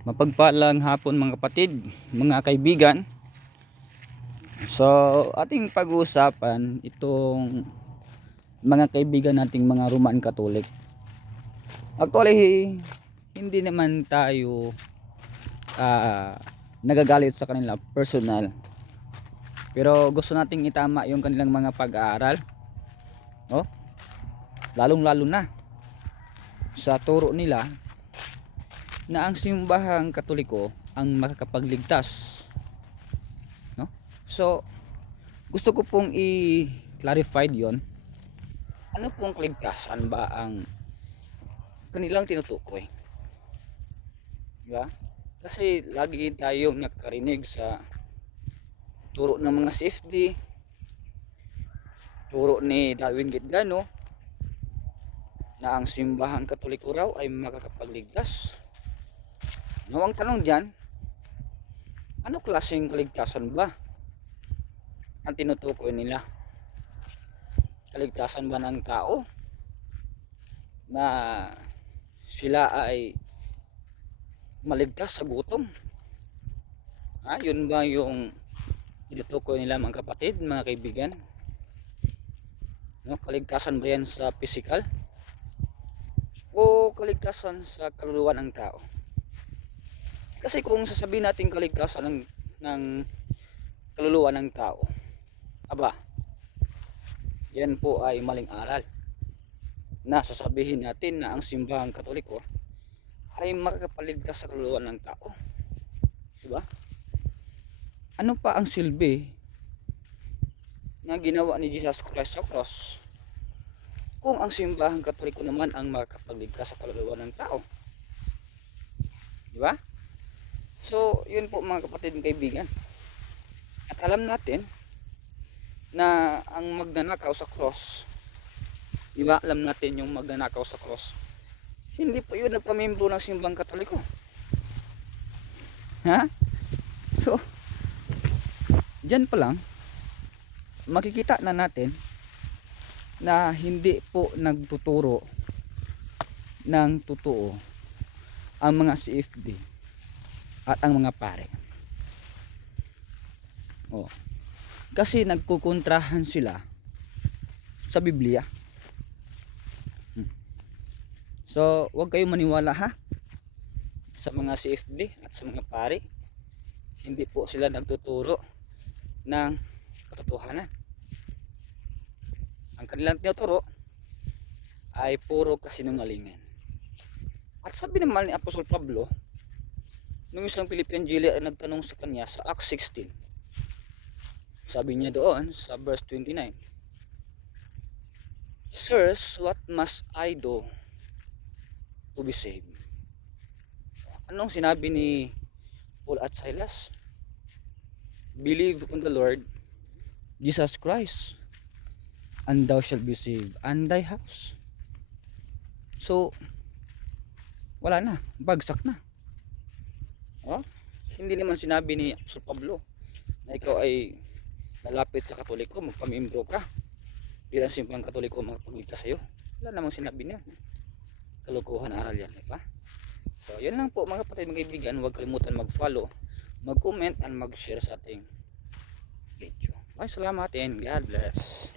Mapagpalang hapon mga kapatid, mga kaibigan. So ating pag-uusapan itong mga kaibigan nating mga Roman Catholic. Actually, hindi naman tayo nagagalit sa kanila personal. Pero gusto nating itama yung kanilang mga pag-aaral. Oh, lalong-lalo na sa turo nila na ang simbahang Katoliko ang makakapagligtas, no? So gusto ko pong i-clarify 'yon. Ano pong kaligtasan ba ang kanilang tinutukoy? Di ba? Kasi lagi tayong nakarinig sa turo ng mga CFD, turo ni Darwin Gitgano na ang simbahang Katoliko raw ay makakapagligtas. No, ang tanong dyan, ano klaseng kaligtasan ba ang tinutukoy nila? Kaligtasan ba ng tao na sila ay maligtas sa gutom? Yun ba yung tinutukoy nila mga kapatid, mga kaibigan? No, kaligtasan ba yan sa physical o kaligtasan sa kaluluwa ng tao? Kasi kung sasabihin natin kaligtasan ng kaluluwa ng tao, aba, yan po ay maling aral. Na sasabihin natin na ang simbahang Katoliko ay makakapaligtas sa kaluluwa ng tao. Diba? Ano pa ang silbi na ginawa ni Jesus Christ sa cross kung ang simbahang Katoliko naman ang makakapagligtas sa kaluluwa ng tao? Diba? So, yun po mga kapatid and kaibigan. At alam natin na ang magnanakaw sa cross, diba? Alam natin yung magnanakaw sa cross, hindi po yun nagpamembro ng simbang Katoliko. So, dyan pa lang, makikita na natin na hindi po nagtuturo ng totoo ang mga CFD at ang mga pare. Kasi nagkukontrahan sila sa Biblia. So, huwag kayong maniwala sa mga CFD at sa mga pare. Hindi po sila nagtuturo ng katotohanan. Ang kanilang tinuturo ay puro kasinungalingan. At sabi naman ni Apostol Pablo, nung isang Philippian jailer ay nagtanong sa kanya sa Acts 16, sabi niya doon sa verse 29, "Sirs, what must I do to be saved?" Anong sinabi ni Paul at Silas? "Believe on the Lord Jesus Christ, and thou shalt be saved, and thy house." So, wala na, bagsak na. Hindi naman sinabi ni Apostol Pablo na ikaw ay lalapit sa Katoliko, magpamembro ka bilang simbahang Katoliko makapagligtas sa'yo. Wala namang sinabi niya. Kalokohan aral yan, diba? So, yun lang po mga kapatid, mga kaibigan. Huwag kalimutan mag-follow, mag-comment, and mag-share sa ating video. Salamat and God bless.